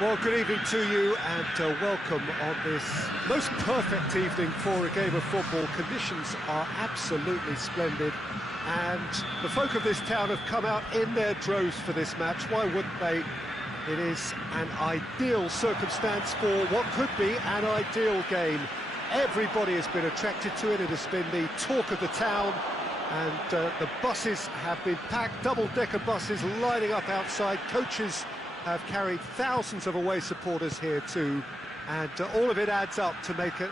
Well, good evening to you and welcome on this most perfect evening for a game of football. Conditions are absolutely splendid and the folk of this town have come out in their droves for this match. Why wouldn't they? It is an ideal circumstance for what could be an ideal game. Everybody has been attracted to it. It has been the talk of the town, and the buses have been packed, double-decker buses lining up outside. Coaches have carried thousands of away supporters here too, and all of it adds up to make a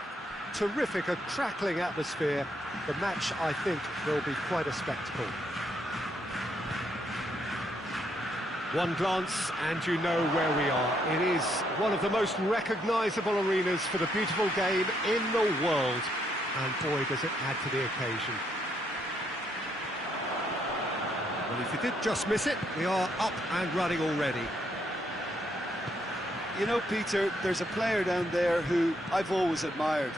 terrific, a crackling atmosphere. The match, I think, will be quite a spectacle. One glance and you know where we are. It is one of the most recognisable arenas for the beautiful game in the world, and boy does it add to the occasion. Well, if you did just miss it, we are up and running already. You know, Peter, there's a player down there who I've always admired,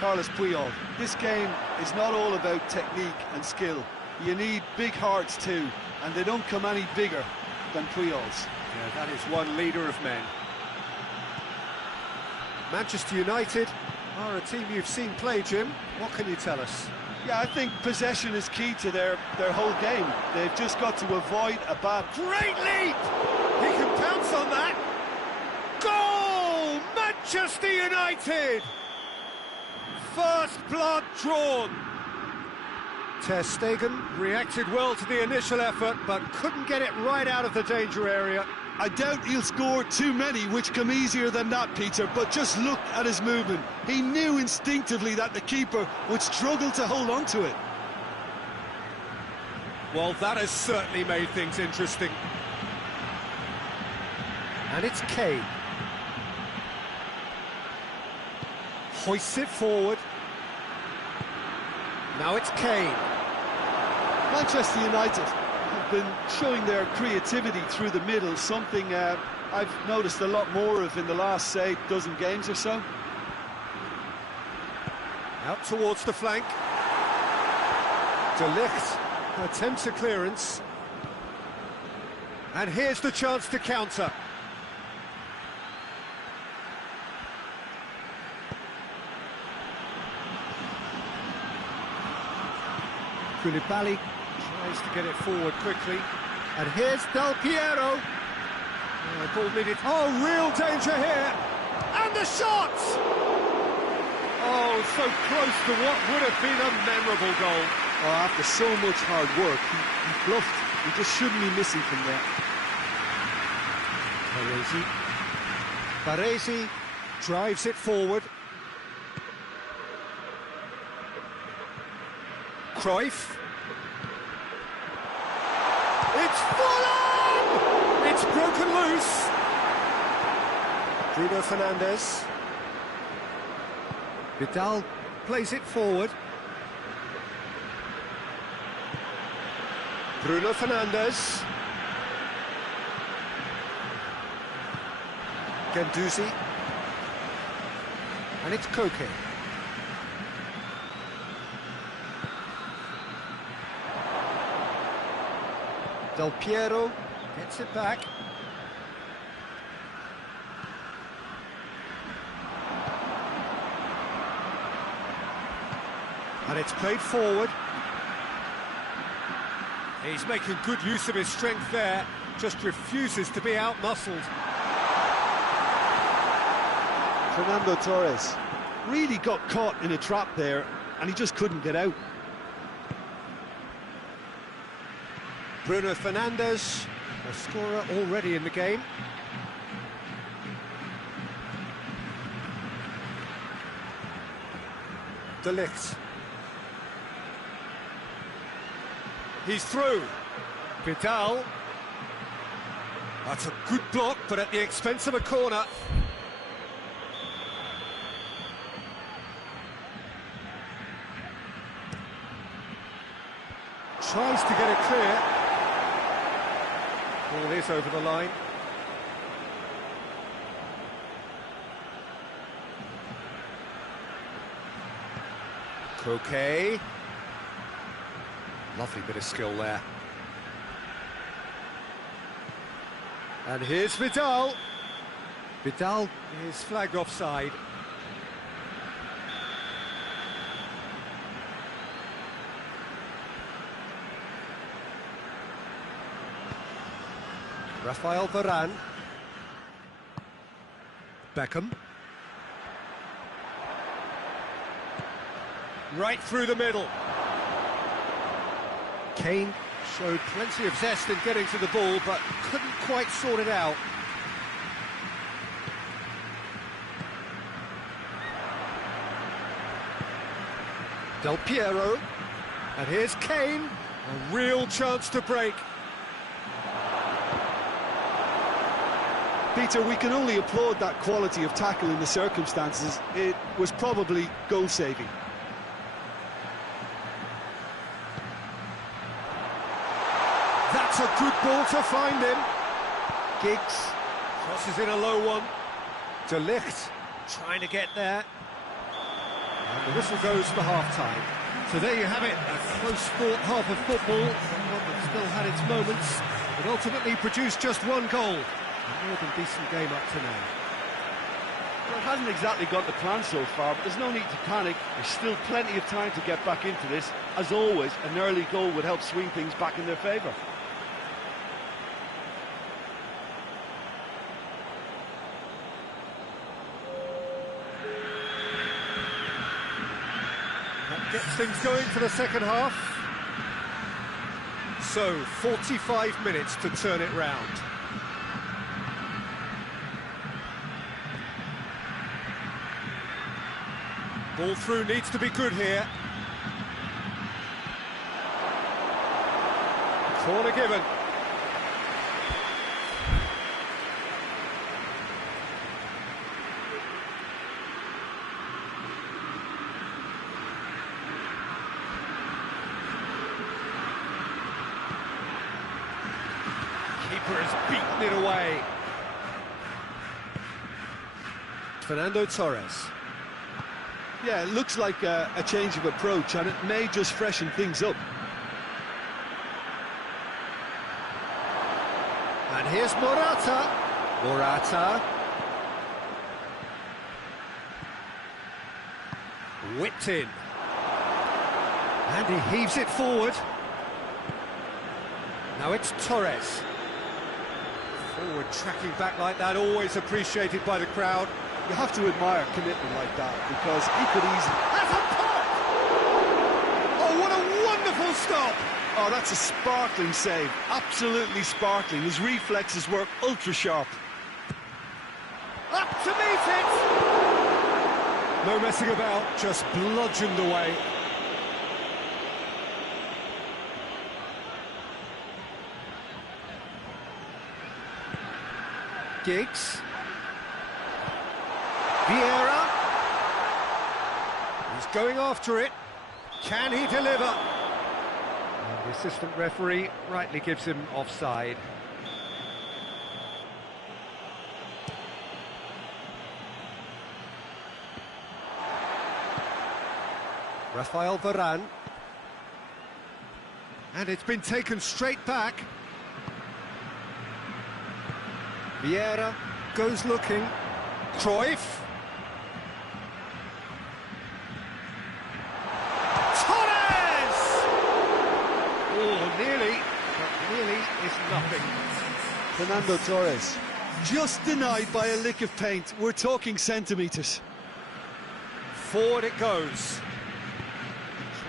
Carlos Puyol. This game is not all about technique and skill. You need big hearts too, and they don't come any bigger than Puyol's. Yeah, that is one leader of men. Manchester United are a team you've seen play, Jim. What can you tell us? Yeah, I think possession is key to their whole game. They've just got to avoid a bad... Great leap! He can pounce on that! Goal! Manchester United! First blood drawn. Ter Stegen reacted well to the initial effort, but couldn't get it right out of the danger area. I doubt he'll score too many, which come easier than that, Peter, but just look at his movement. He knew instinctively that the keeper would struggle to hold on to it. Well, that has certainly made things interesting. And it's Kane. Hoists it forward. Now it's Kane. Manchester United have been showing their creativity through the middle, something I've noticed a lot more of in the last, say, dozen games or so. Out towards the flank. De Ligt attempts a clearance. And here's the chance to counter. Koulibaly tries to get it forward quickly. And here's Del Piero. Ball needed. Oh, real danger here. And the shot! Oh, so close to what would have been a memorable goal. Oh, after so much hard work, he bluffed. He just shouldn't be missing from there. Baresi drives it forward. Cruyff. It's full on! It's broken loose. Bruno Fernandes. Vidal plays it forward. Bruno Fernandes. Guendouzi. And it's Koke. Del Piero gets it back. And it's played forward. He's making good use of his strength there, just refuses to be out-muscled. Fernando Torres really got caught in a trap there, and he just couldn't get out. Bruno Fernandes, a scorer already in the game. De Ligt. He's through. Vidal. That's a good block, but at the expense of a corner. Tries to get it clear. Ball is over the line. Koke. Lovely bit of skill there. And here's Vidal. Vidal is flagged offside. Rafael Varane. Beckham. Right through the middle. Kane showed plenty of zest in getting to the ball, but couldn't quite sort it out. Del Piero. And here's Kane. A real chance to break. Peter, we can only applaud that quality of tackle in the circumstances. It was probably goal-saving. That's a good ball to find him. Giggs crosses in a low one. De Ligt trying to get there. And the whistle goes for half-time. So there you have it, a close-fought half of football, one that still had its moments, but ultimately produced just one goal. A more than decent game up to now. Well, it hasn't exactly gone to plan so far, but there's no need to panic. There's still plenty of time to get back into this. As always, an early goal would help swing things back in their favour. That gets things going for the second half. So, 45 minutes to turn it round. Ball through needs to be good here. Corner given. Keeper has beaten it away. Fernando Torres. Yeah, it looks like a change of approach, and it may just freshen things up. And here's Morata. Morata. Whipped in. And he heaves it forward. Now it's Torres. Forward tracking back like that, always appreciated by the crowd. You have to admire commitment like that, because he could easily... That's a pop! Oh, what a wonderful stop! Oh, that's a sparkling save. Absolutely sparkling. His reflexes were ultra-sharp. Up to meet it! No messing about, just bludgeoned away. Giggs. Vieira. He's going after it. Can he deliver? And the assistant referee rightly gives him offside. Rafael Varane. And it's been taken straight back. Vieira goes looking. Cruyff. Torres! Oh, nearly, but nearly is nothing. Fernando Torres, just denied by a lick of paint. We're talking centimetres. Forward it goes.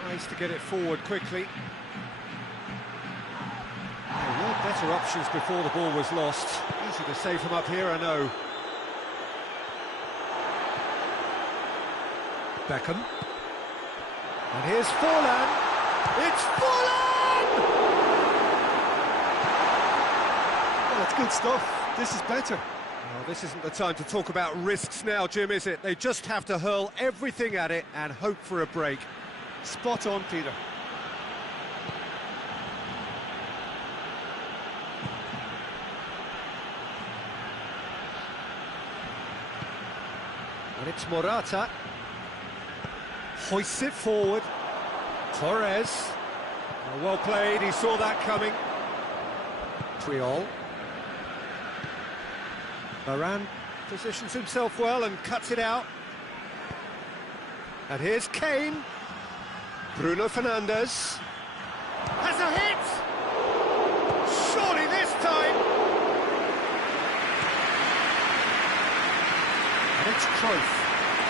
Tries to get it forward quickly. There were better options before the ball was lost. Easy to save from up here, I know. Beckham. And here's Forlan. It's Forlan! Oh, that's good stuff. This is better. Well, this isn't the time to talk about risks now, Jim, is it? They just have to hurl everything at it and hope for a break. Spot on, Peter. And it's Morata. Hoists it forward. Torres. Well played, he saw that coming. Puyol. Varane positions himself well and cuts it out. And here's Kane. Bruno Fernandes. Has a hit! Surely this time! And it's Cruyff.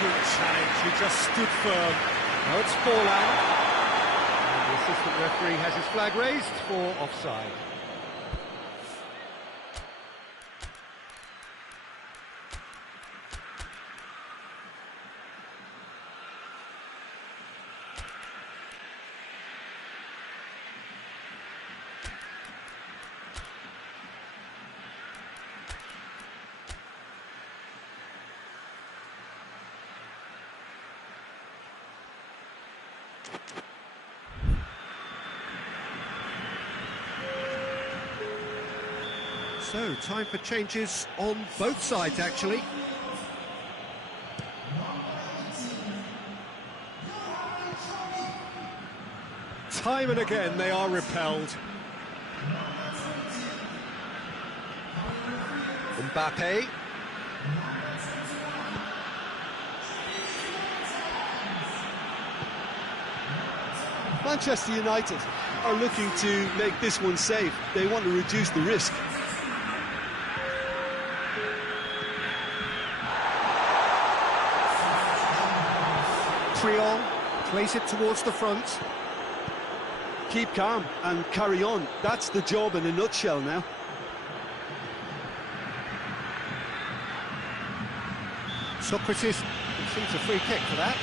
Good challenge, he just stood firm. Now it's Forlan. And the assistant referee has his flag raised for offside. So, time for changes on both sides, actually. Time and again, they are repelled. Mbappe. Manchester United are looking to make this one safe. They want to reduce the risk. Puyol plays it towards the front. Keep calm and carry on. That's the job in a nutshell now. Socrates sees a free kick for that.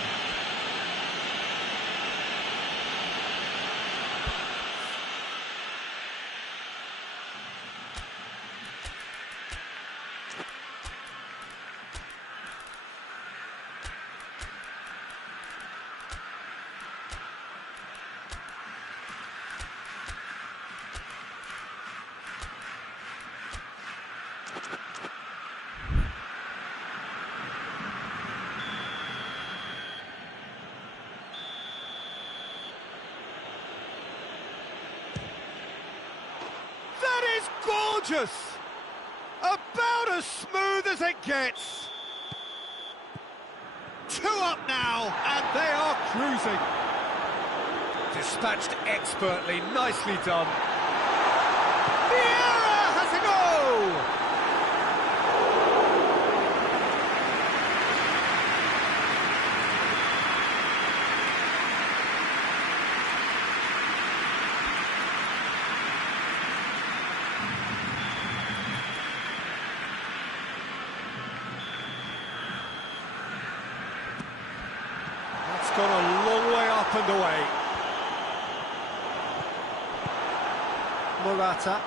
Gorgeous! About as smooth as it gets. 2 up now, and they are cruising. Dispatched expertly, nicely done. Vieira has a go! That's gone a long way up and away. Morata.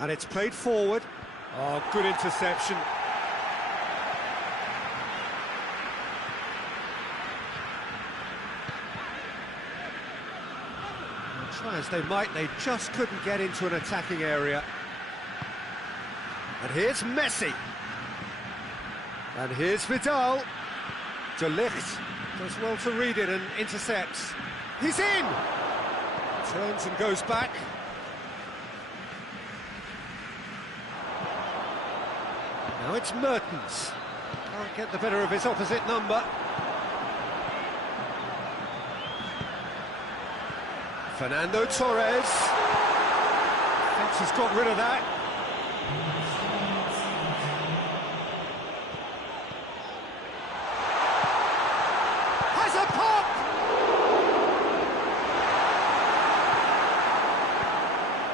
And it's played forward. Oh, good interception. And try as they might, they just couldn't get into an attacking area. And here's Messi. And here's Vidal. De Ligt does well to read it and intercepts. He's in! Turns and goes back. Now it's Mertens. Can't get the better of his opposite number. Fernando Torres. Defence has got rid of that. Has a pop!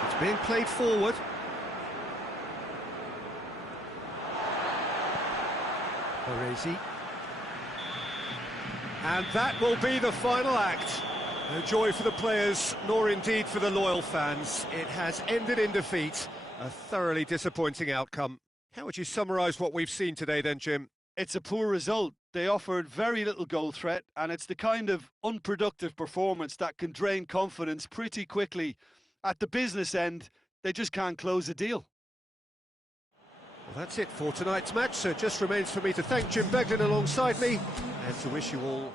It's being played forward. Parisi. And that will be the final act. No joy for the players, nor indeed for the loyal fans. It has ended in defeat. A thoroughly disappointing outcome. How would you summarise what we've seen today then, Jim? It's a poor result. They offered very little goal threat, and it's the kind of unproductive performance that can drain confidence pretty quickly. At the business end, they just can't close a deal. Well, that's it for tonight's match, so it just remains for me to thank Jim Beglin alongside me and to wish you all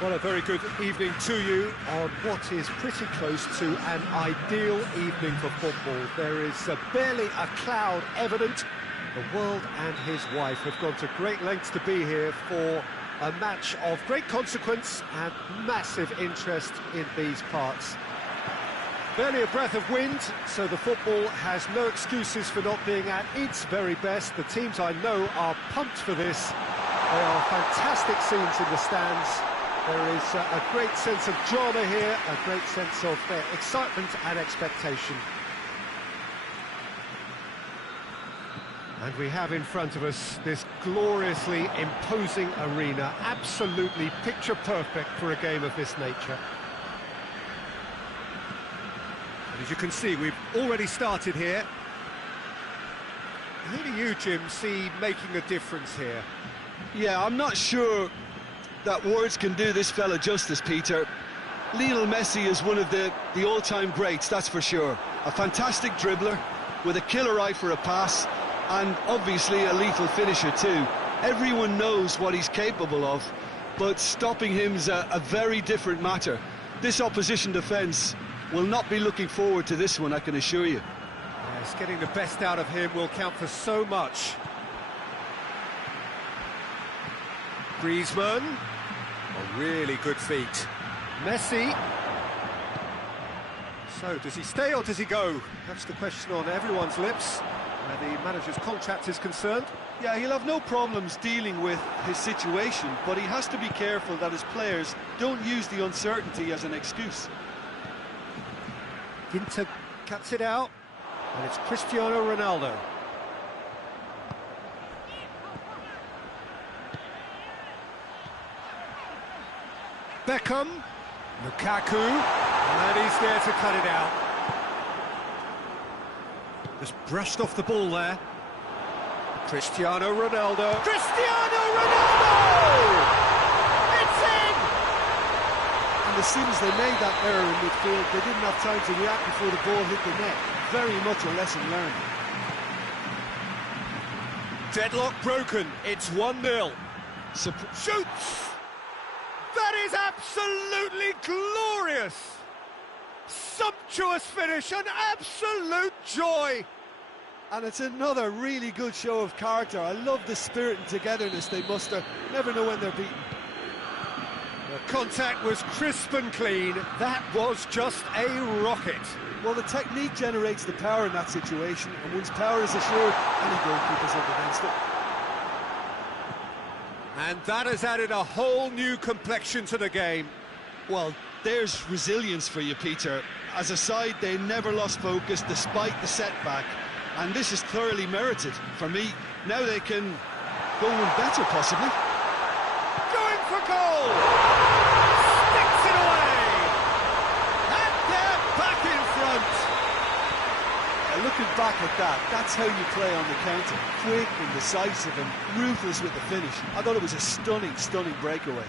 Well, a very good evening to you on what is pretty close to an ideal evening for football. There is barely a cloud evident. The world and his wife have gone to great lengths to be here for a match of great consequence and massive interest in these parts. Barely a breath of wind, so the football has no excuses for not being at its very best. The teams I know are pumped for this. There are fantastic scenes in the stands. There is a great sense of drama here, a great sense of excitement and expectation. And we have in front of us this gloriously imposing arena, absolutely picture perfect for a game of this nature. And as you can see, we've already started here. Who do you, Jim, see making a difference here? Yeah, I'm not sure that words can do this fella justice, Peter. Lionel Messi is one of the all-time greats, that's for sure. A fantastic dribbler with a killer eye for a pass, and obviously a lethal finisher too. Everyone knows what he's capable of, but stopping him's a very different matter. This opposition defence will not be looking forward to this one, I can assure you. Yes, getting the best out of him will count for so much. Griezmann, a really good feat. Messi. So, does he stay or does he go? That's the question on everyone's lips, where the manager's contract is concerned. Yeah, he'll have no problems dealing with his situation, but he has to be careful that his players don't use the uncertainty as an excuse. Ginter cuts it out, and it's Cristiano Ronaldo. Beckham, Lukaku, and he's there to cut it out. Just brushed off the ball there. Cristiano Ronaldo. Cristiano Ronaldo! It's in! And as soon as they made that error in midfield, they didn't have time to react before the ball hit the net. Very much a lesson learned. Deadlock broken, it's 1-0. Shoots! That is absolutely glorious! Sumptuous finish, an absolute joy! And it's another really good show of character. I love the spirit and togetherness they muster. Never know when they're beaten. The contact was crisp and clean. That was just a rocket. Well, the technique generates the power in that situation, and once power is assured, any goalkeeper's up against it. And that has added a whole new complexion to the game. Well, there's resilience for you, Peter. As a side, they never lost focus despite the setback, and this is thoroughly merited. For me, now they can go one better, possibly. Going for goal! Sticks it away! And they're back in front! Looking back at that, that's how you play on the counter. Quick and decisive and ruthless with the finish. I thought it was a stunning, stunning breakaway.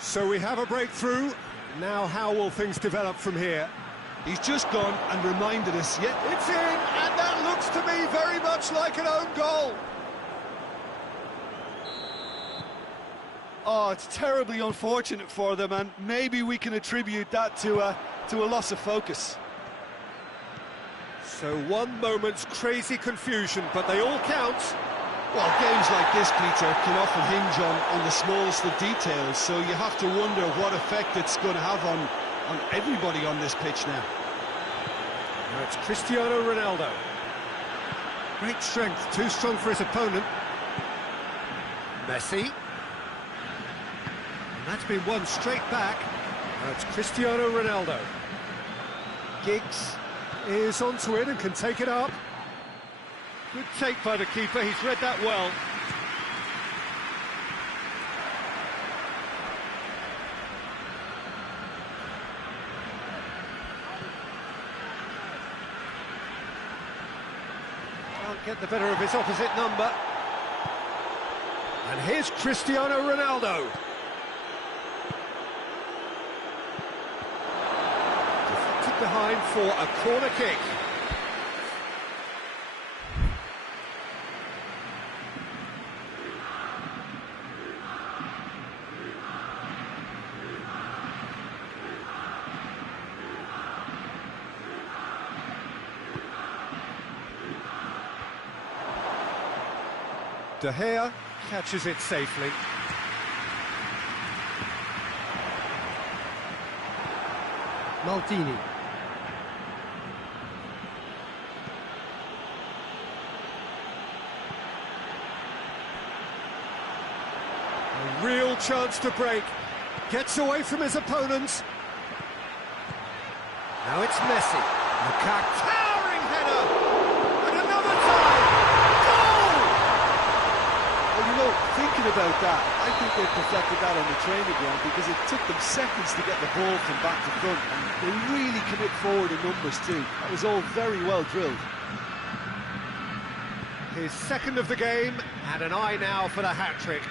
So we have a breakthrough. Now how will things develop from here? He's just gone and reminded us, yeah, it's in, and that looks to me very much like an own goal. Oh, it's terribly unfortunate for them, and maybe we can attribute that to a loss of focus. So one moment's crazy confusion, but they all count. Well, games like this, Peter, can often hinge on the smallest of details, so you have to wonder what effect it's going to have on everybody on this pitch now. Now it's Cristiano Ronaldo. Great strength, too strong for his opponent. Messi. And that's been won straight back. Now it's Cristiano Ronaldo. Giggs is onto it and can take it up. Good take by the keeper, he's read that well. Can't get the better of his opposite number. And here's Cristiano Ronaldo. Deflected behind for a corner kick. De Gea catches it safely. Maldini. A real chance to break. Gets away from his opponents. Now it's Messi. Lukaku. Towering header! And another time! Thinking about that, I think they perfected that on the training ground because it took them seconds to get the ball from back to front, and they really commit forward in numbers too. That was all very well drilled. His second of the game, and an eye now for the hat-trick.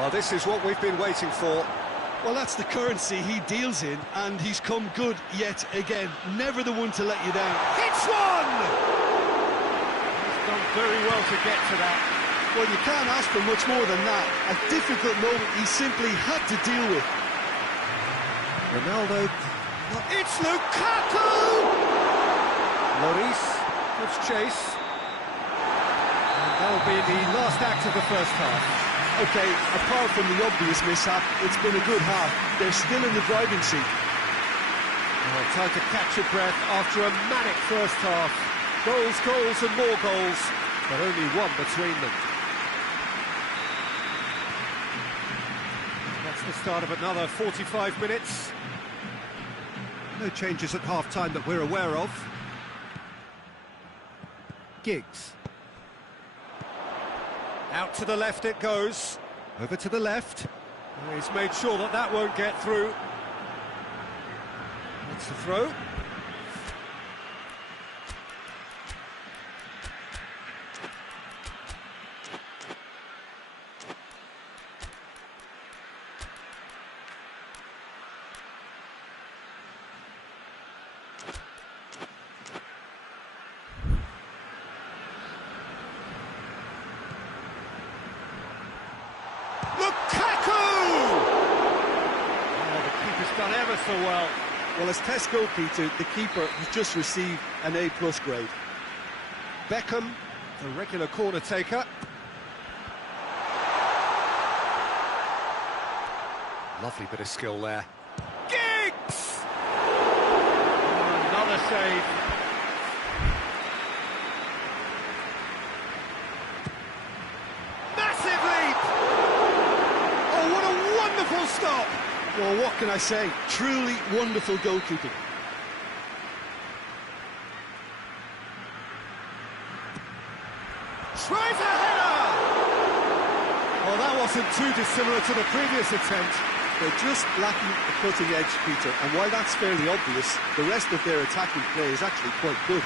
Well, this is what we've been waiting for. Well, that's the currency he deals in, and he's come good yet again. Never the one to let you down. It's one! Done very well to get to that. Well, you can't ask for much more than that. A difficult moment he simply had to deal with. Ronaldo. It's Lukaku! Lloris gives chase. And that'll be the last act of the first half. OK, apart from the obvious mishap, it's been a good half. They're still in the driving seat. Well, time to catch your breath after a manic first half. Goals, goals and more goals, but only one between them. That's the start of another 45 minutes. No changes at half-time that we're aware of. Giggs. Out to the left it goes. Over to the left. He's made sure that that won't get through. That's the throw. Done ever so well. Well, as test goalkeeper, the keeper has just received an A+ grade. Beckham, the regular corner taker. Lovely bit of skill there. Giggs! Oh, another save. Massive leap! Oh, what a wonderful stop! Well, what can I say? Truly wonderful goalkeeping. Tries a header! Well, that wasn't too dissimilar to the previous attempt. They're just lacking the cutting edge, Peter, and while that's fairly obvious, the rest of their attacking play is actually quite good.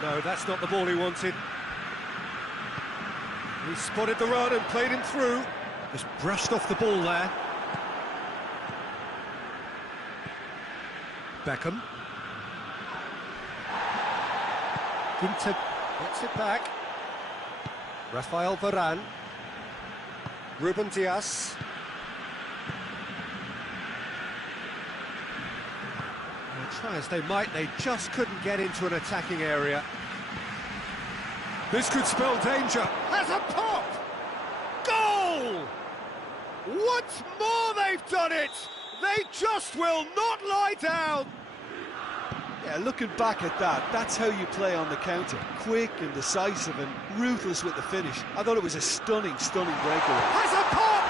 No, that's not the ball he wanted. He spotted the run and played him through. Just brushed off the ball there. Beckham. Ginter gets it back. Rafael Varane. Ruben Dias. Try as they might, they just couldn't get into an attacking area. This could spell danger. Has a pop! Goal! Once more they've done it! They just will not lie down! Yeah, looking back at that, that's how you play on the counter. Quick and decisive and ruthless with the finish. I thought it was a stunning, stunning breakaway. Has a pop!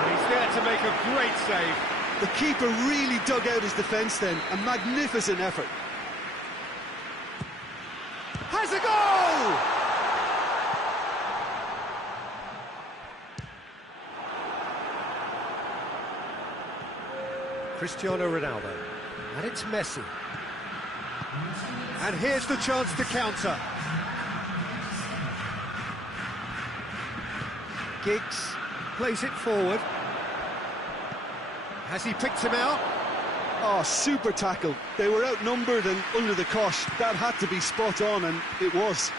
And he's there to make a great save. The keeper really dug out his defence then. A magnificent effort. Has a goal! Cristiano Ronaldo. And it's Messi. And here's the chance to counter. Giggs plays it forward. Has he picked him out? Oh, super tackle. They were outnumbered and under the cosh. That had to be spot on, and it was.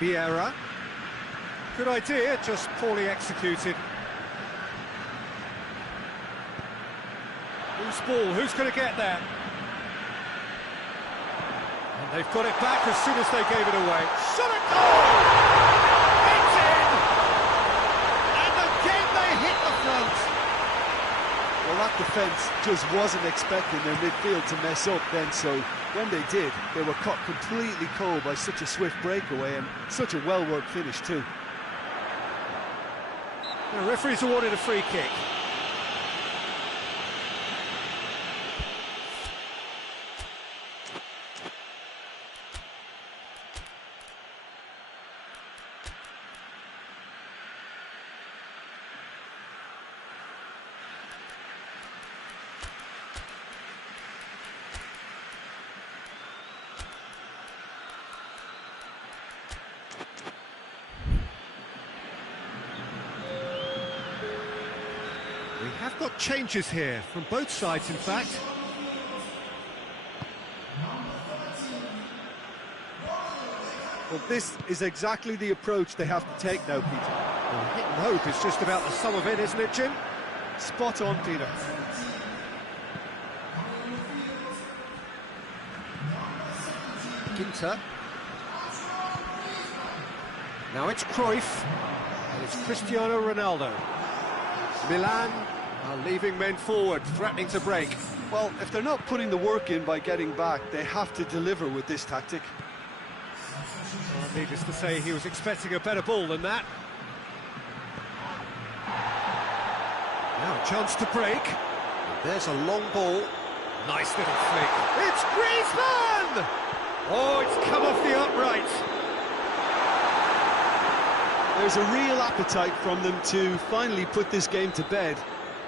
Vieira. Good idea, just poorly executed. Whose ball? Who's going to get there? And they've got it back as soon as they gave it away. Shot at goal! It's in! And again they hit the front. Well, that defence just wasn't expecting their midfield to mess up then, so when they did, they were caught completely cold by such a swift breakaway and such a well-worked finish too. The referee's awarded a free kick. We have got changes here, from both sides in fact. Well, this is exactly the approach they have to take now, Peter. Well, hit and hope is just about the sum of it, isn't it, Jim? Spot on, Peter. Ginter. Now it's Cruyff, and it's Cristiano Ronaldo. Milan are leaving men forward, threatening to break. Well, if they're not putting the work in by getting back, they have to deliver with this tactic. Well, needless to say, he was expecting a better ball than that. Now a chance to break. There's a long ball. Nice little flick. It's Griezmann! Oh, it's come off the upright. There's a real appetite from them to finally put this game to bed,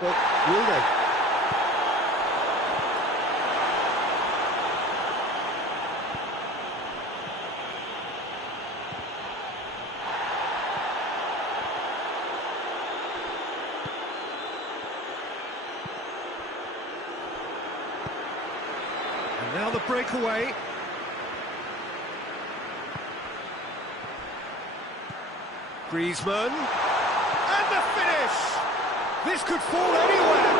but will they? And now the breakaway. Griezmann. And the finish! This could fall anywhere.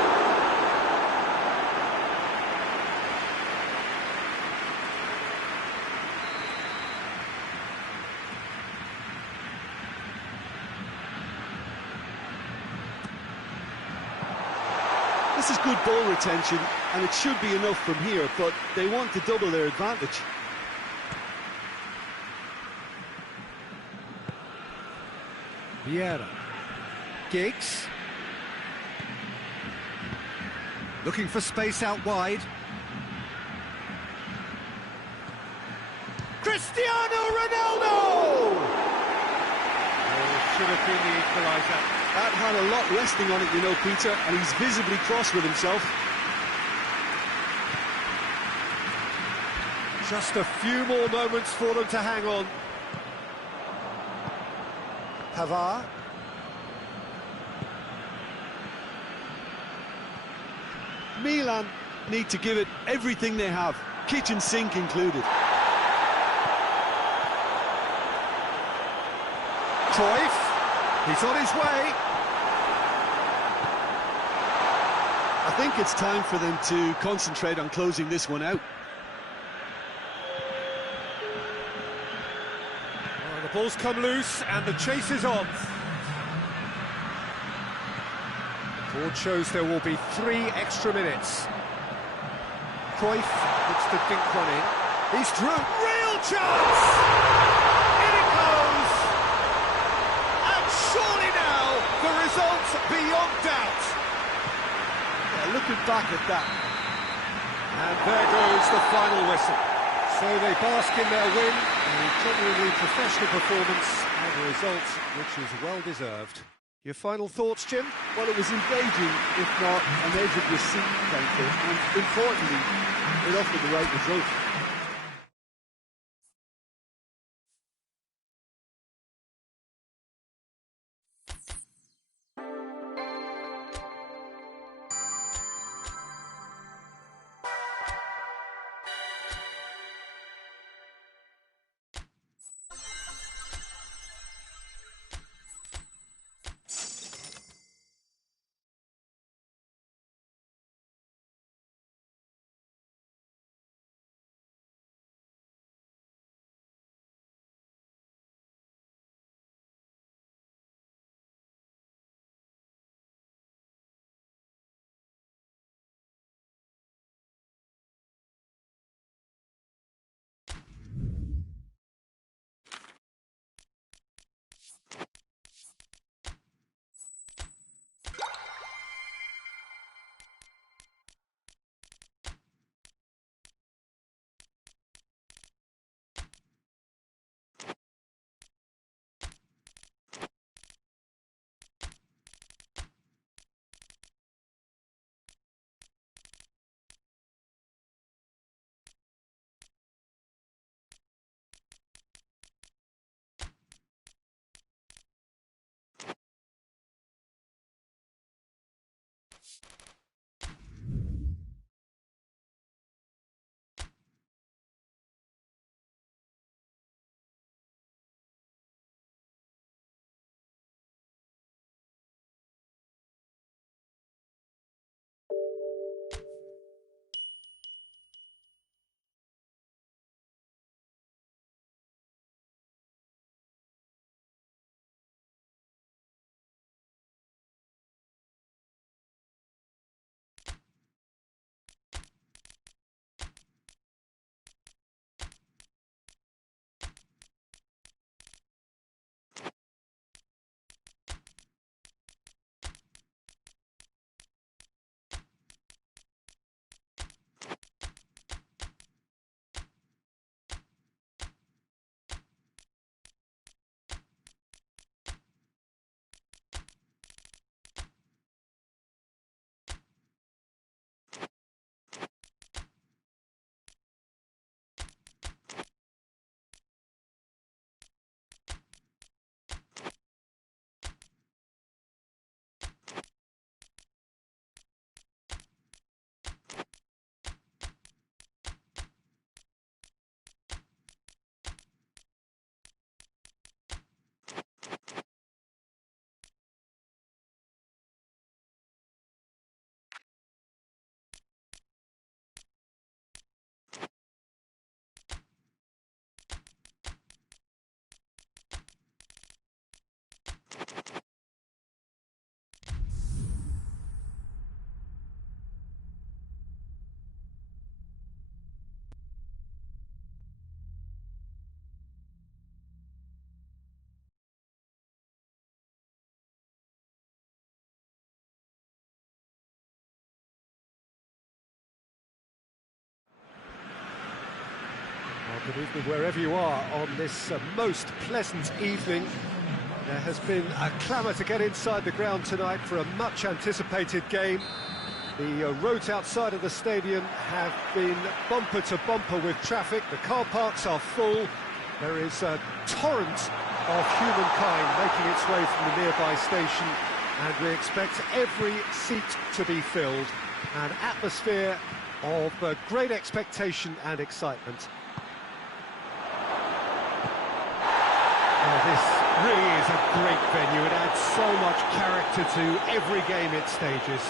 This is good ball retention, and it should be enough from here, but they want to double their advantage. Vieira. Giggs. Looking for space out wide. Cristiano Ronaldo! Oh, should have been the equaliser. That had a lot resting on it, you know, Peter, and he's visibly cross with himself. Just a few more moments for them to hang on. Pavard. Milan need to give it everything they have, kitchen sink included. Cruyff. He's on his way. I think it's time for them to concentrate on closing this one out. Oh, the ball's come loose and the chase is on. The board shows there will be 3 extra minutes. Cruyff looks to dink one in. He's through. Real chance! In it goes! And surely now, the result's beyond doubt. Yeah, looking back at that. And there goes the final whistle. So they bask in their win, a genuinely professional performance, and a result which is well deserved. Your final thoughts, Jim? Well, it was engaging, if not an edge of your seat, frankly, and importantly, it offered the right result. Good evening wherever you are on this most pleasant evening. There has been a clamour to get inside the ground tonight for a much-anticipated game. The roads outside of the stadium have been bumper to bumper with traffic. The car parks are full. There is a torrent of humankind making its way from the nearby station, and we expect every seat to be filled. An atmosphere of great expectation and excitement. This really is a great venue. It adds so much character to every game it stages.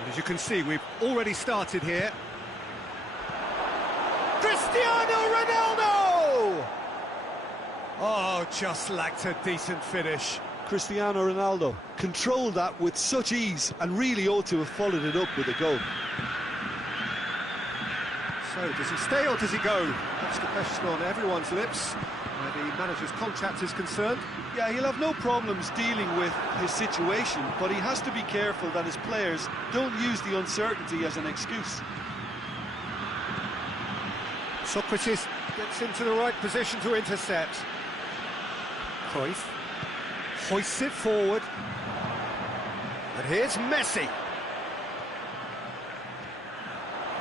And as you can see, we've already started here. Cristiano Ronaldo! Oh, just lacked a decent finish. Cristiano Ronaldo controlled that with such ease and really ought to have followed it up with a goal. So, does he stay or does he go? That's the question on everyone's lips, where the manager's contract is concerned. Yeah, he'll have no problems dealing with his situation, but he has to be careful that his players don't use the uncertainty as an excuse. Socrates gets into the right position to intercept. Cruyff hoists it forward. And here's Messi.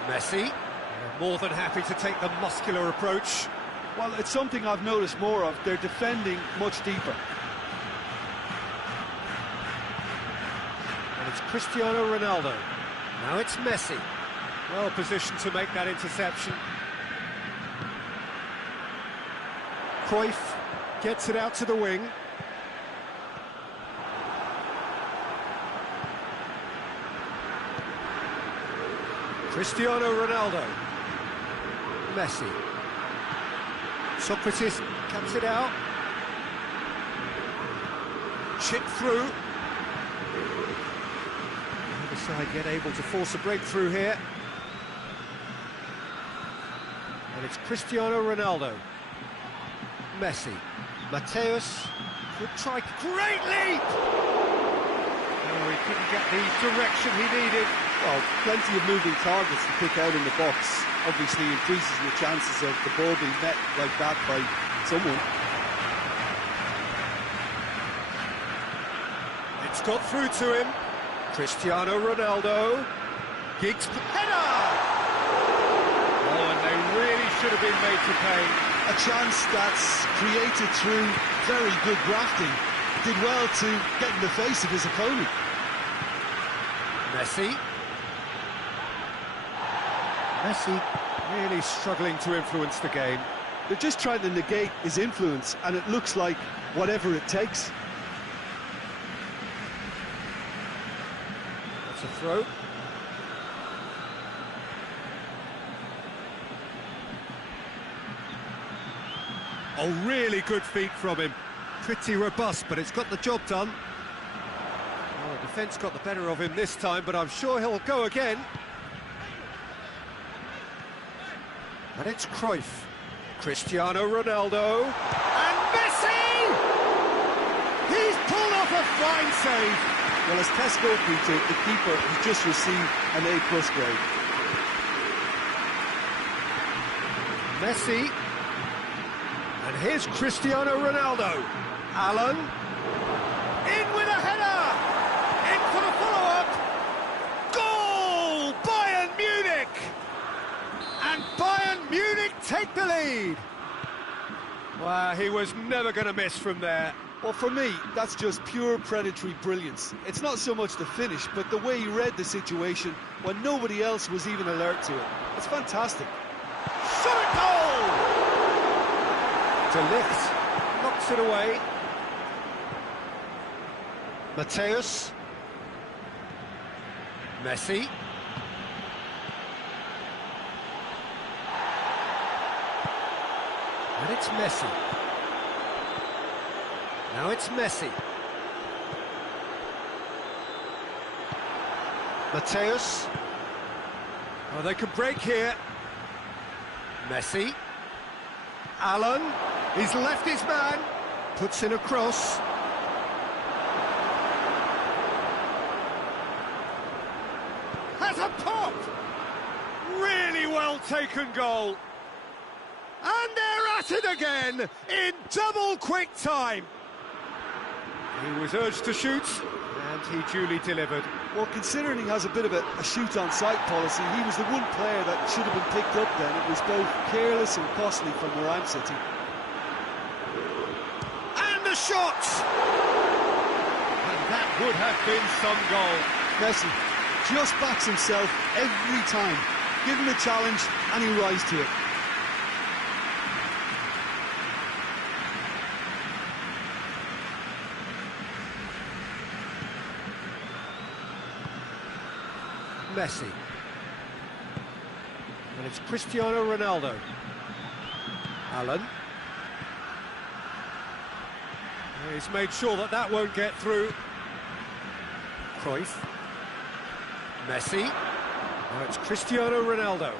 Messi, more than happy to take the muscular approach. Well, it's something I've noticed more of. They're defending much deeper. And it's Cristiano Ronaldo. Now it's Messi. Well positioned to make that interception. Cruyff gets it out to the wing. Cristiano Ronaldo. Messi. Socrates cuts it out. Chip through. The other side yet able to force a breakthrough here. And it's Cristiano Ronaldo. Messi. Mateus could try. Great leap! Oh, he couldn't get the direction he needed. Well, plenty of moving targets to pick out in the box. Obviously increases the chances of the ball being met like that by someone. It's got through to him. Cristiano Ronaldo. Giggs header! Oh, and they really should have been made to pay. A chance that's created through very good grafting. Did well to get in the face of his opponent. Messi. Messi really struggling to influence the game. They're just trying to negate his influence, and it looks like whatever it takes. That's a throw. Oh, really good feet from him. Pretty robust, but it's got the job done. Well, the defence got the better of him this time, but I'm sure he'll go again. And it's Cruyff. Cristiano Ronaldo. And Messi! He's pulled off a fine save. Well, as Tesco Peter, the keeper, has just received an A+ grade. Messi. And here's Cristiano Ronaldo. Alan. In with a header! In for the follow-up. Goal! Bayern Munich! And Bayern Munich take the lead. Wow, he was never going to miss from there. Well, for me, that's just pure predatory brilliance. It's not so much the finish, but the way he read the situation when nobody else was even alert to it. It's fantastic. Shot at goal! De Ligt knocks it away. Mateus. Messi. And it's Messi. Now it's Messi. Mateus. Oh, they can break here. Messi. Alan. He's left his man. Puts in a cross. Has a pop! Really well well-taken goal. And they're at it again in double quick time. He was urged to shoot, and he duly delivered. Well, considering he has a bit of a shoot-on-sight policy, he was the one player that should have been picked up then. It was both careless and costly from where I'm sitting. And the shot! And that would have been some goal. Messi just backs himself every time. Give him a challenge and he'll rise to it. Messi. And it's Cristiano Ronaldo. Alan. He's made sure that that won't get through. Cruyff. Messi. Now it's Cristiano Ronaldo.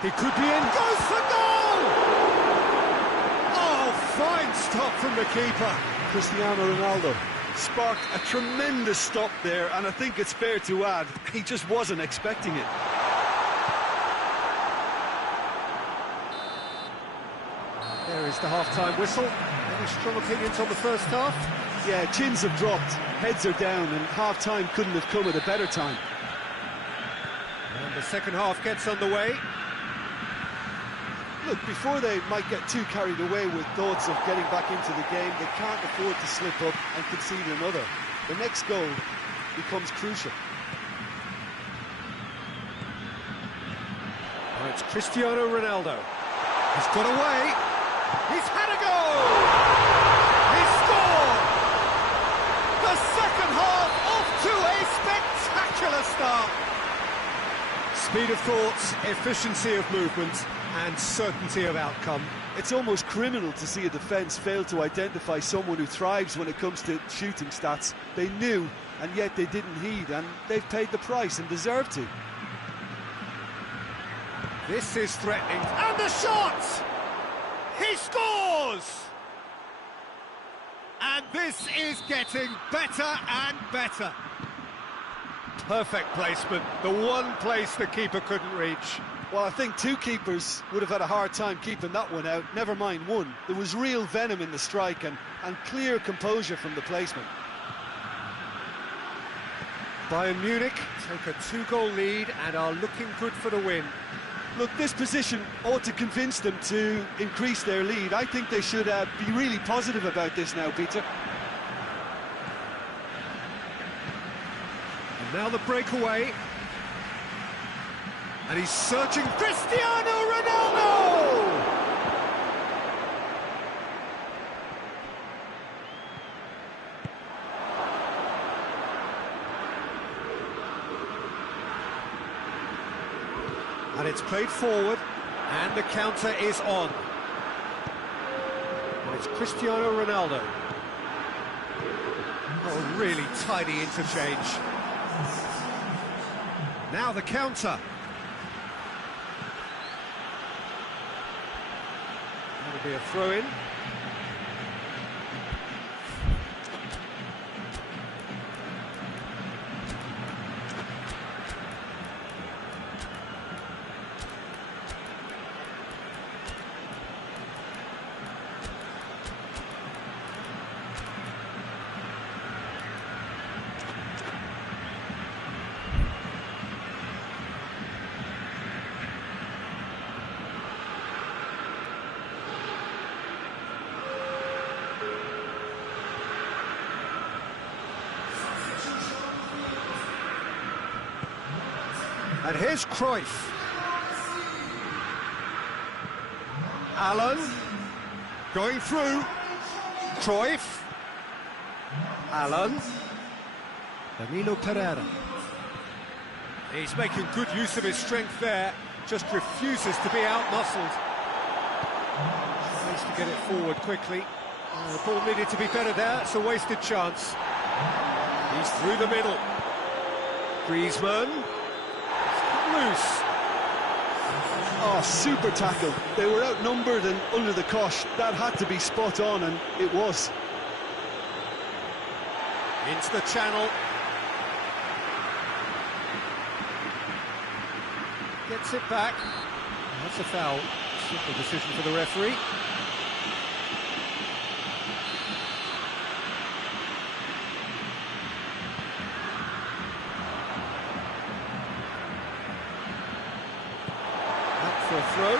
He could be in. Goes for goal! Oh, fine stop from the keeper. Cristiano Ronaldo sparked a tremendous stop there, and I think it's fair to add, he just wasn't expecting it. There is the half-time whistle. Any strong opinions on the first half? Yeah, chins have dropped, heads are down, and half-time couldn't have come at a better time. And the second half gets underway. Look, before they might get too carried away with thoughts of getting back into the game, they can't afford to slip up and concede another. The next goal becomes crucial. Now it's Cristiano Ronaldo. He's got away. He's had a goal! He scored! The second half off to a spectacular start. Speed of thoughts, efficiency of movement, and certainty of outcome. It's almost criminal to see a defence fail to identify someone who thrives when it comes to shooting stats. They knew, and yet they didn't heed, and they've paid the price and deserve to. This is threatening. And the shot! He scores! And this is getting better and better. Perfect placement, the one place the keeper couldn't reach. Well, I think two keepers would have had a hard time keeping that one out, never mind one. There was real venom in the strike and clear composure from the placement. Bayern Munich take a 2-goal lead and are looking good for the win. Look, this position ought to convince them to increase their lead. I think they should be really positive about this now, Peter. And now the breakaway. And he's searching. Cristiano Ronaldo! And it's played forward, and the counter is on. And it's Cristiano Ronaldo. Oh, really tidy interchange. Now the counter. That'll be a throw-in. And here's Cruyff. Alan going through. Cruyff. Alan. Danilo Pereira. He's making good use of his strength there. Just refuses to be out-muscled. Tries to get it forward quickly. The ball needed to be better there. It's a wasted chance. He's through the middle. Griezmann. Loose. Oh, super tackle. They were outnumbered and under the cosh. That had to be spot on, and it was. Into the channel. Gets it back. That's a foul. Simple decision for the referee. Up for a throw.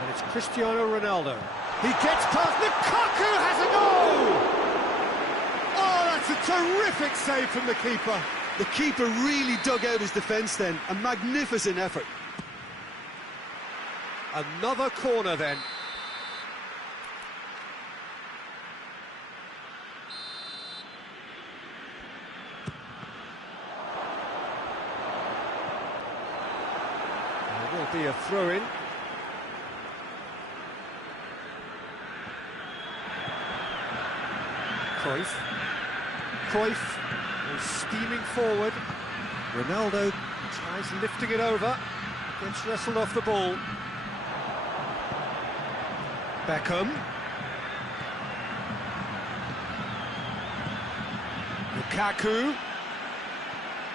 And it's Cristiano Ronaldo. He gets past Lukaku, has a goal! Oh, that's a terrific save from the keeper. The keeper really dug out his defence then. A magnificent effort. Another corner then. There will be a throw-in. Cruyff is steaming forward. Ronaldo tries lifting it over. Gets wrestled off the ball. Beckham. Lukaku.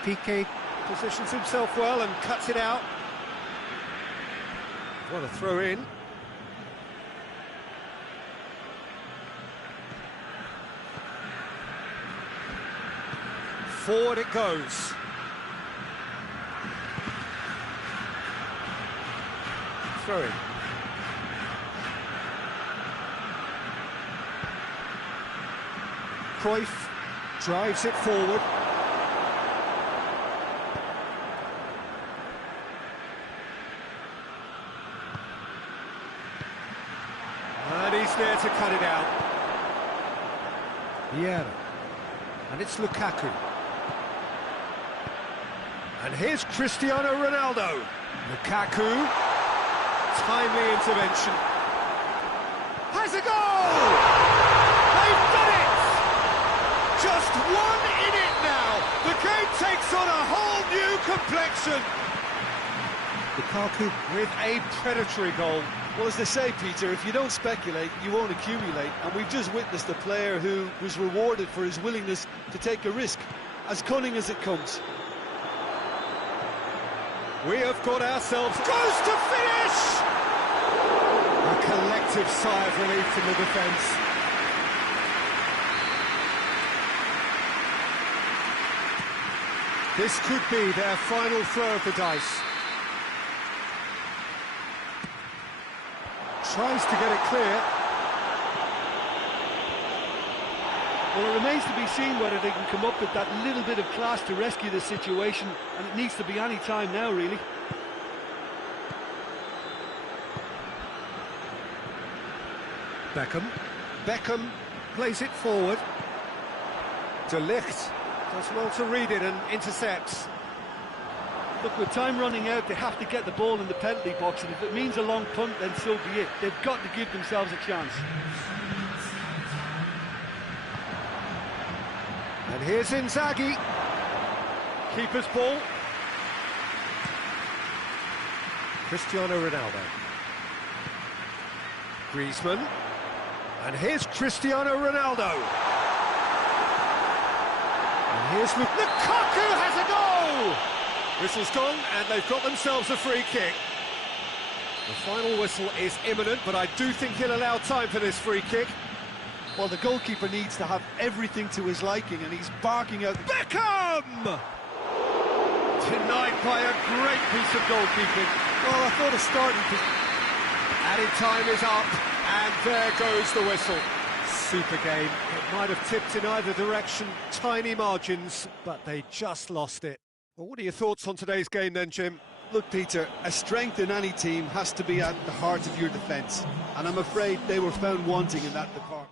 Piqué positions himself well and cuts it out. What a throw in. Forward it goes. Throw in. Cruyff drives it forward. And he's there to cut it out. Yeah. And it's Lukaku. And here's Cristiano Ronaldo. Lukaku. Timely intervention. Has a goal! They've done it! Just one in it now. The game takes on a whole new complexion. Lukaku with a predatory goal. Well, as they say, Peter, if you don't speculate, you won't accumulate. And we've just witnessed a player who was rewarded for his willingness to take a risk, as cunning as it comes. We have got ourselves... Goes to finish! A collective sigh of relief from the defence. This could be their final throw of the dice. Tries to get it clear. Well, it remains to be seen whether they can come up with that little bit of class to rescue the situation, and it needs to be any time now, really. Beckham plays it forward. De Ligt does well to read it and intercepts. Look, with time running out, they have to get the ball in the penalty box, and if it means a long punt, then so be it. They've got to give themselves a chance. And here's Inzaghi. Keeper's ball. Cristiano Ronaldo. Griezmann. And here's Cristiano Ronaldo. And here's Lukaku has a goal! Whistle's gone, and they've got themselves a free kick. The final whistle is imminent, but I do think he'll allow time for this free kick. Well, the goalkeeper needs to have everything to his liking, and he's barking out... Beckham! Denied by a great piece of goalkeeping. Well, I thought a starting... Added time is up, and there goes the whistle. Super game. It might have tipped in either direction, tiny margins, but they just lost it. Well, what are your thoughts on today's game then, Jim? Look, Peter, a strength in any team has to be at the heart of your defence, and I'm afraid they were found wanting in that department.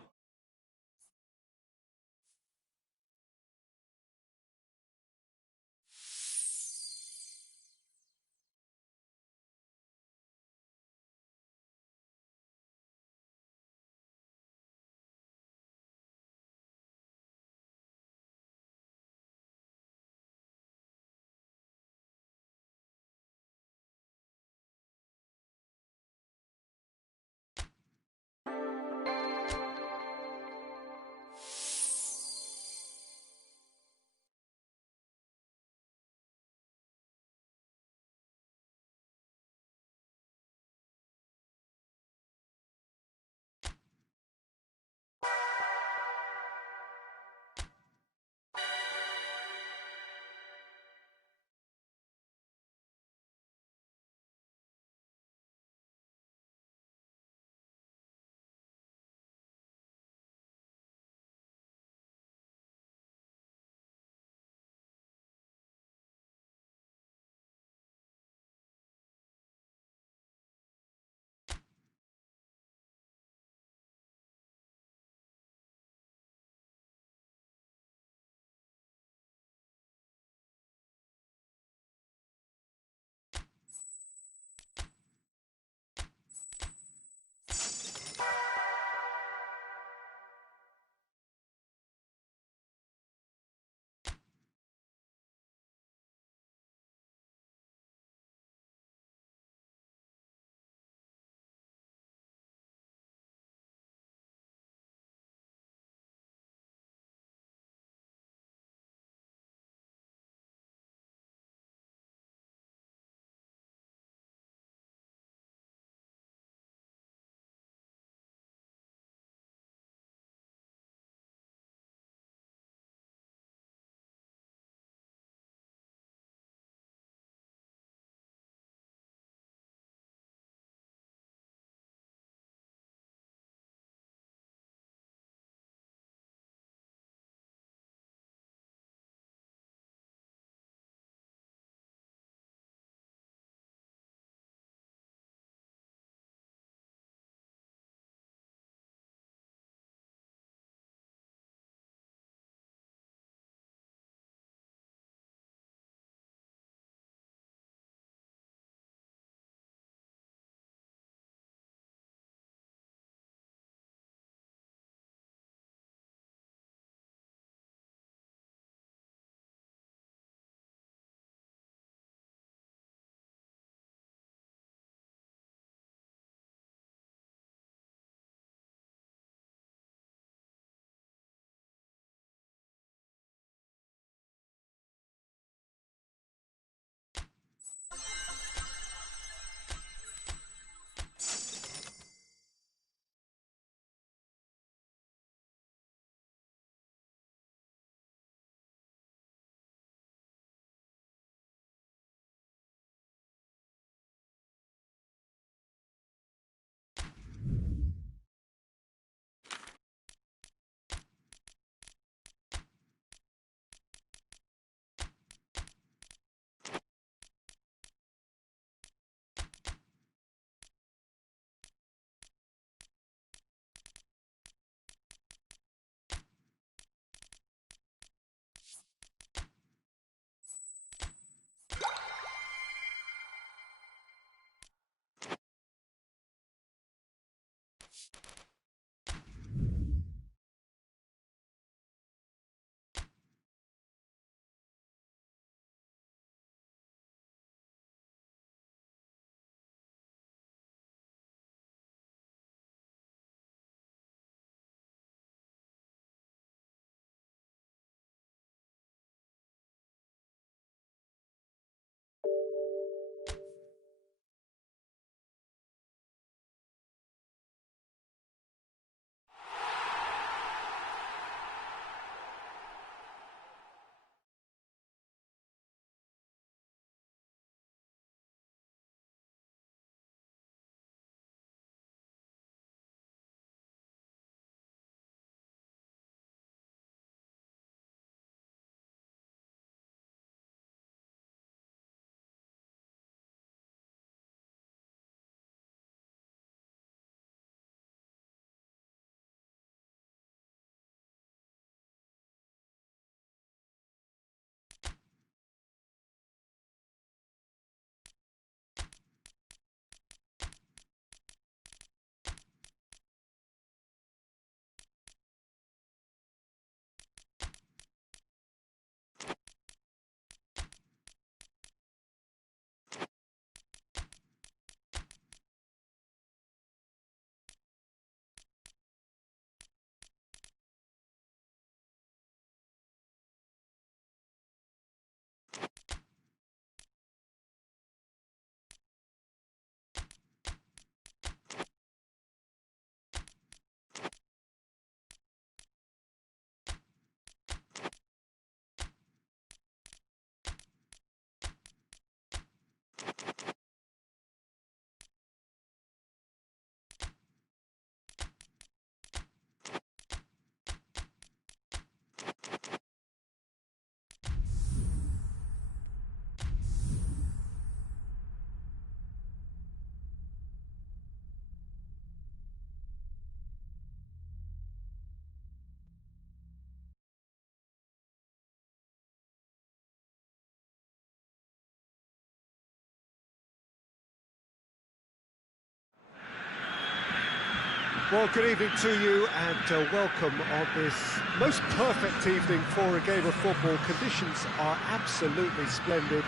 Well, good evening to you and welcome on this most perfect evening for a game of football. Conditions are absolutely splendid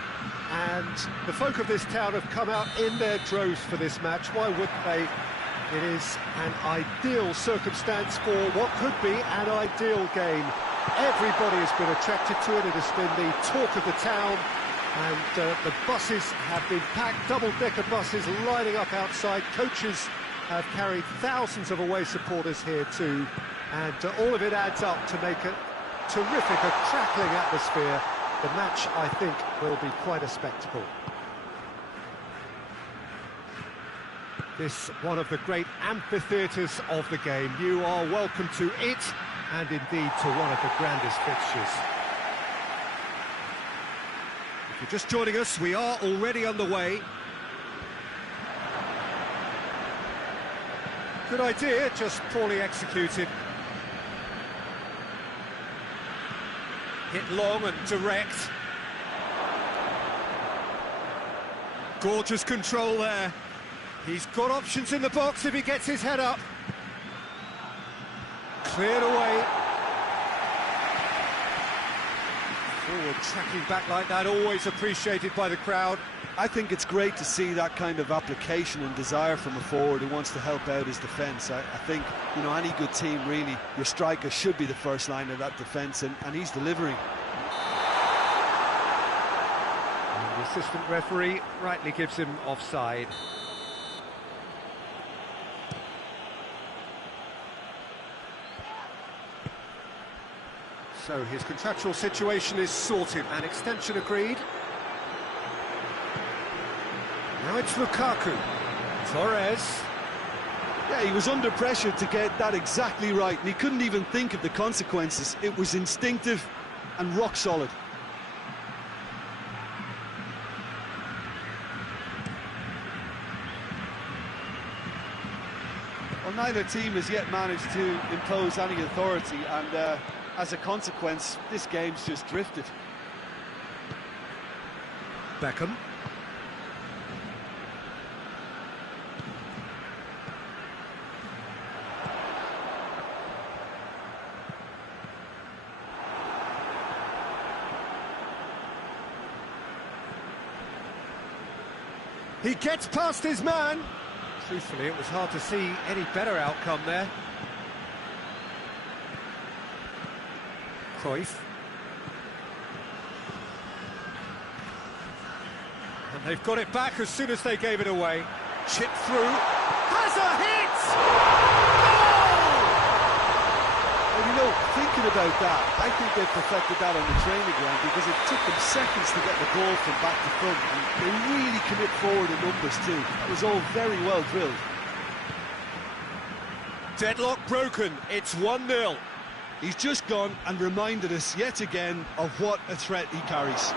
and the folk of this town have come out in their droves for this match. Why wouldn't they? It is an ideal circumstance for what could be an ideal game. Everybody has been attracted to it. It has been the talk of the town and the buses have been packed, double-decker buses lining up outside. Coaches have carried thousands of away supporters here too, and all of it adds up to make a terrific, a crackling atmosphere. The match, I think, will be quite a spectacle. This one of the great amphitheatres of the game. You are welcome to it, and indeed to one of the grandest fixtures. If you're just joining us, we are already underway. Good idea, just poorly executed. Hit long and direct. Gorgeous control there. He's got options in the box if he gets his head up. Cleared away. Forward tracking back like that, always appreciated by the crowd. I think it's great to see that kind of application and desire from a forward who wants to help out his defence. I think, you know, any good team, really, your striker should be the first line of that defence, and he's delivering. And the assistant referee rightly gives him offside. So his contractual situation is sorted, an extension agreed. Now it's Lukaku. Torres. Yeah, he was under pressure to get that exactly right, and he couldn't even think of the consequences. It was instinctive and rock solid. Well, neither team has yet managed to impose any authority, and as a consequence, this game's just drifted. Beckham. He gets past his man. Truthfully, it was hard to see any better outcome there. Cruyff. And they've got it back as soon as they gave it away. Chip through. Has a hit! Goal! Well, you know, thinking about that, I think they perfected that on the training ground because it took them seconds to get the ball from back to front, and they really commit forward in numbers too. That was all very well drilled. Deadlock broken, it's 1-0. He's just gone and reminded us yet again of what a threat he carries.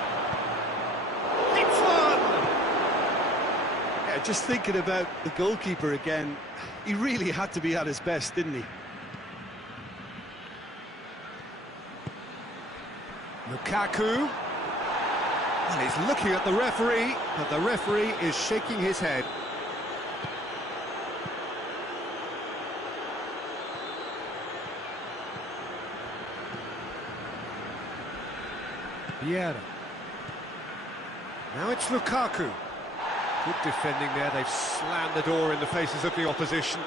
It's one! Yeah, just thinking about the goalkeeper again, he really had to be at his best, didn't he? Lukaku. And he's looking at the referee, but the referee is shaking his head. Vieira. Now it's Lukaku. Good defending there, they've slammed the door in the faces of the opposition.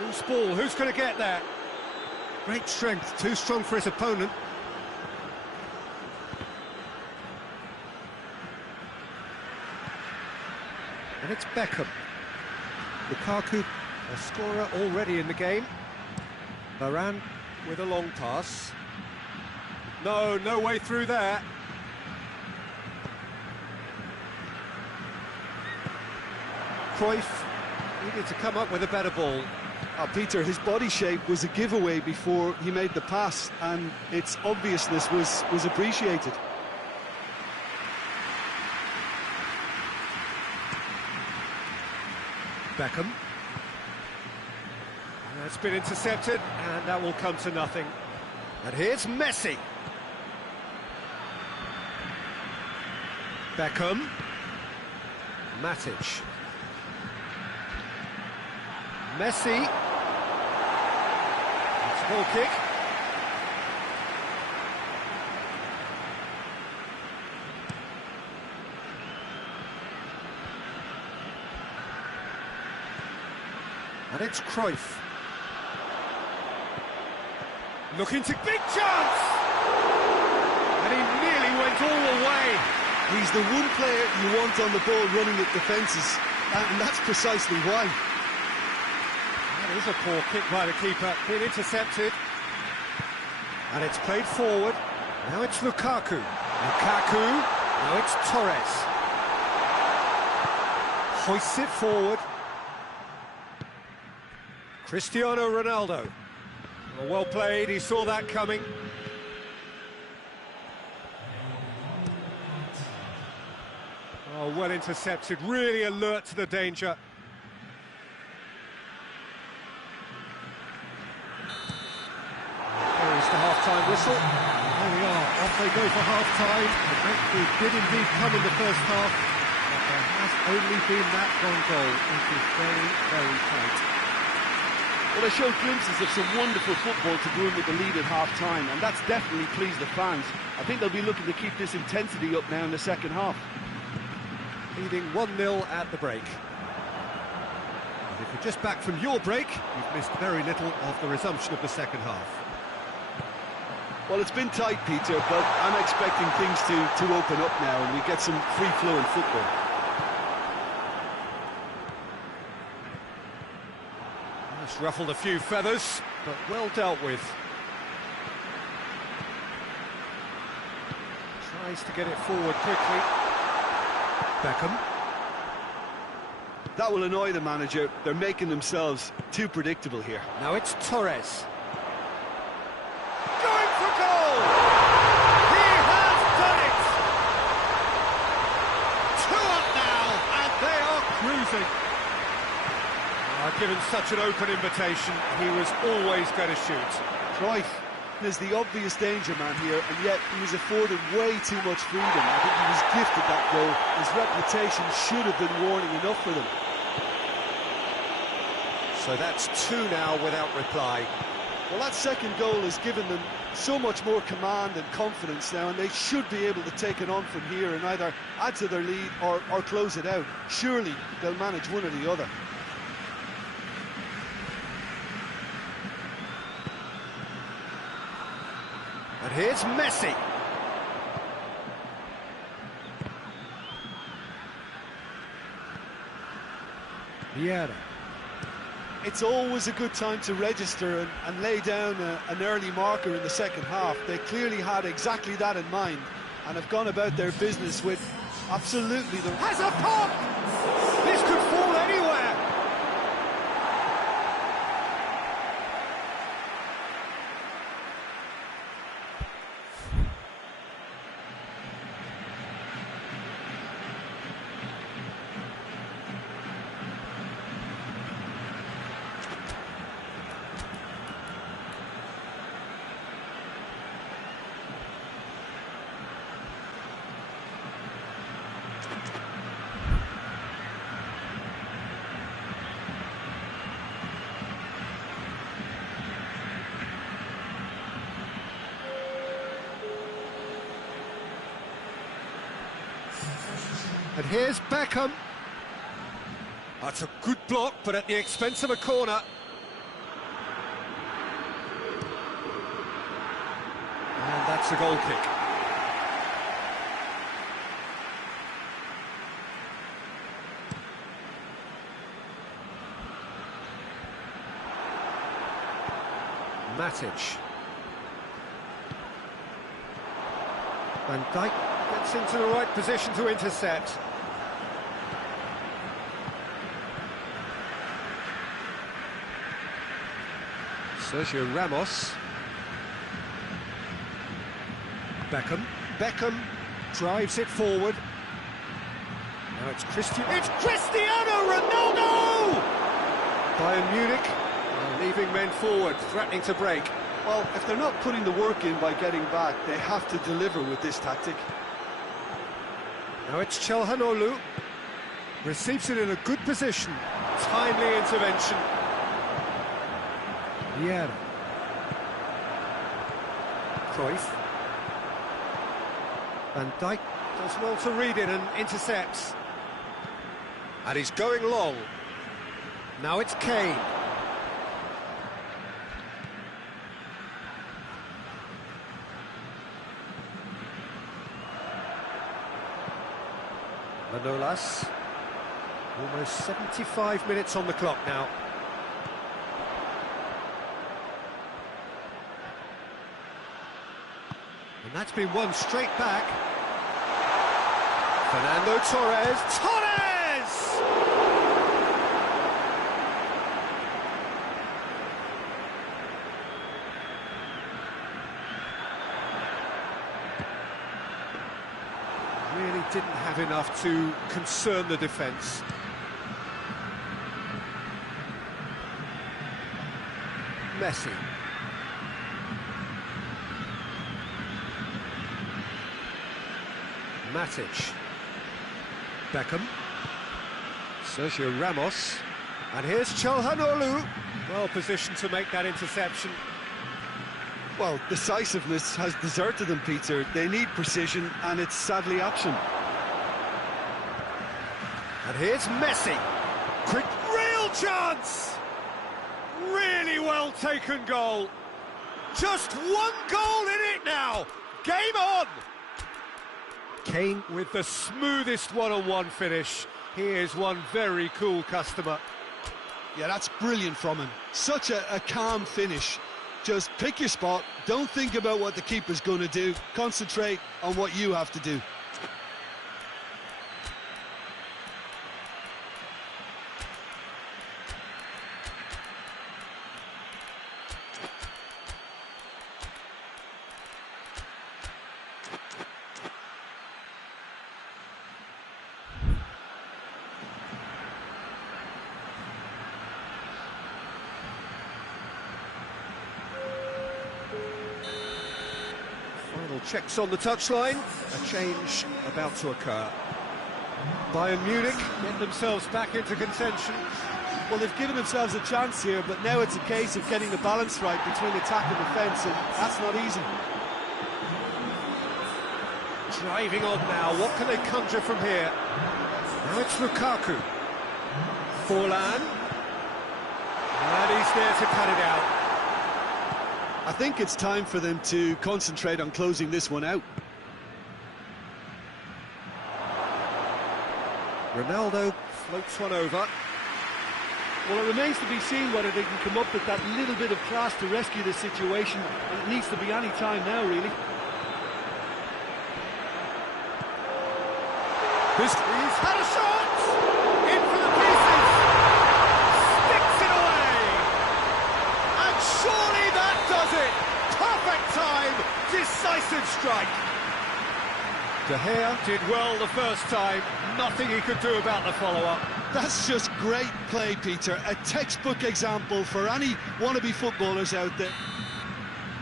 Loose ball, who's going to get there? Great strength, too strong for his opponent. And it's Beckham. Lukaku, a scorer already in the game. Varane with a long pass. No way through there. Cruyff needed to come up with a better ball. Peter, his body shape was a giveaway before he made the pass, and its obviousness was appreciated. Beckham. That's been intercepted, and that will come to nothing. And here's Messi. Beckham. Matic. Messi. It's a ball kick. And it's Cruyff. Looking to big chance! And he nearly went all the way. He's the one player you want on the ball running at defences, and that's precisely why. That is a poor kick by the keeper, been intercepted. And it's played forward. Now it's Lukaku. Lukaku. Now it's Torres. Hoists it forward. Cristiano Ronaldo. Well played, he saw that coming. Oh, well intercepted, really alert to the danger. There is the half-time whistle. There we are, off they go for half-time. The breakthrough did indeed come in the first half, but there has only been that one goal. It is very, very tight. Well, they showed glimpses of some wonderful football to go in with the lead at half-time, and that's definitely pleased the fans. I think they'll be looking to keep this intensity up now in the second half. Leading 1-0 at the break. And if you're just back from your break, you've missed very little of the resumption of the second half. Well, it's been tight, Peter, but I'm expecting things to open up now and we get some free-flowing football. It's ruffled a few feathers, but well dealt with. Tries to get it forward quickly. Beckham. That will annoy the manager. They're making themselves too predictable here. Now it's Torres. Going for goal! He has done it! 2 up now, and they are cruising. Given such an open invitation, he was always going to shoot. Cruyff is the obvious danger man here, and yet he was afforded way too much freedom. I think he was gifted that goal. His reputation should have been warning enough for them. So that's 2 now without reply. Well, that second goal has given them so much more command and confidence now, and they should be able to take it on from here and either add to their lead or close it out. Surely they'll manage one or the other. And here's Messi. Vieira. It's always a good time to register and lay down an early marker in the second half. They clearly had exactly that in mind and have gone about their business with absolutely the... Has a pop! This could fall anywhere! And here's Beckham. That's a good block, but at the expense of a corner. And that's a goal kick. Matic. Van Dijk gets into the right position to intercept. Sergio Ramos. Beckham drives it forward. Now it's Cristiano Ronaldo! Bayern Munich are leaving men forward, threatening to break. Well, if they're not putting the work in by getting back, they have to deliver with this tactic. Now it's Çalhanoğlu. Receives it in a good position. Timely intervention. Vieira. Cruyff. Van Dijk does well to read it and intercepts. And he's going long. Now it's Kane. Manolas. Almost 75 minutes on the clock now. And that's been won straight back. Fernando Torres. Really didn't have enough to concern the defence. Messi. Matic. Beckham. Sergio Ramos. And here's Çalhanoğlu. Well positioned to make that interception. Well, decisiveness has deserted them, Peter. They need precision, and it's sadly absent. And here's Messi. Quick, real chance! Really well taken goal. Just one goal in it now. Game on! Kane with the smoothest one-on-one finish. He is one very cool customer. Yeah, that's brilliant from him. Such a calm finish. Just pick your spot, don't think about what the keeper's going to do, concentrate on what you have to do. Checks on the touchline, a change about to occur. Bayern Munich get themselves back into contention. Well, they've given themselves a chance here, but now it's a case of getting the balance right between attack and defence, and that's not easy. Driving on now, what can they conjure from here? Now it's Lukaku. Forlan. And he's there to cut it out. I think it's time for them to concentrate on closing this one out. Ronaldo floats one over. Well, it remains to be seen whether they can come up with that little bit of class to rescue the situation, and it needs to be any time now, really. He's had a shot! In for the pieces! Sticks it away! And surely that does it! Perfect time! Decisive strike! De Gea did well the first time. Nothing he could do about the follow-up. That's just great play, Peter. A textbook example for any wannabe footballers out there.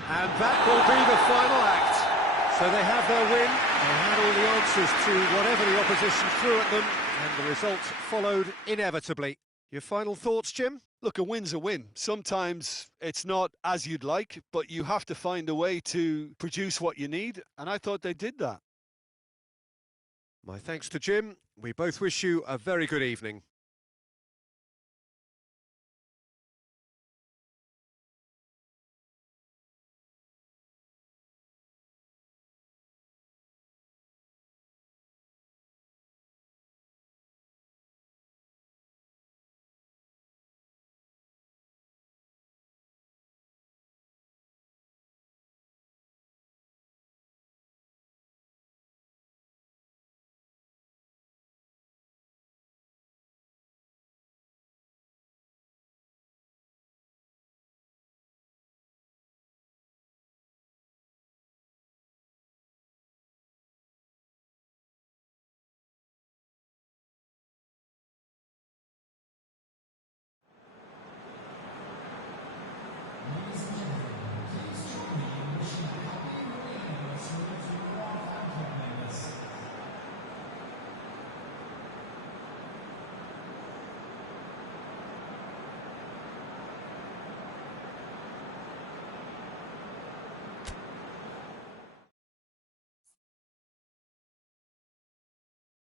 And that will be the final act. So they have their win. They had all the answers to whatever the opposition threw at them, and the results followed inevitably. Your final thoughts, Jim? Look, a win's a win. Sometimes it's not as you'd like, but you have to find a way to produce what you need, and I thought they did that. My thanks to Jim. We both wish you a very good evening.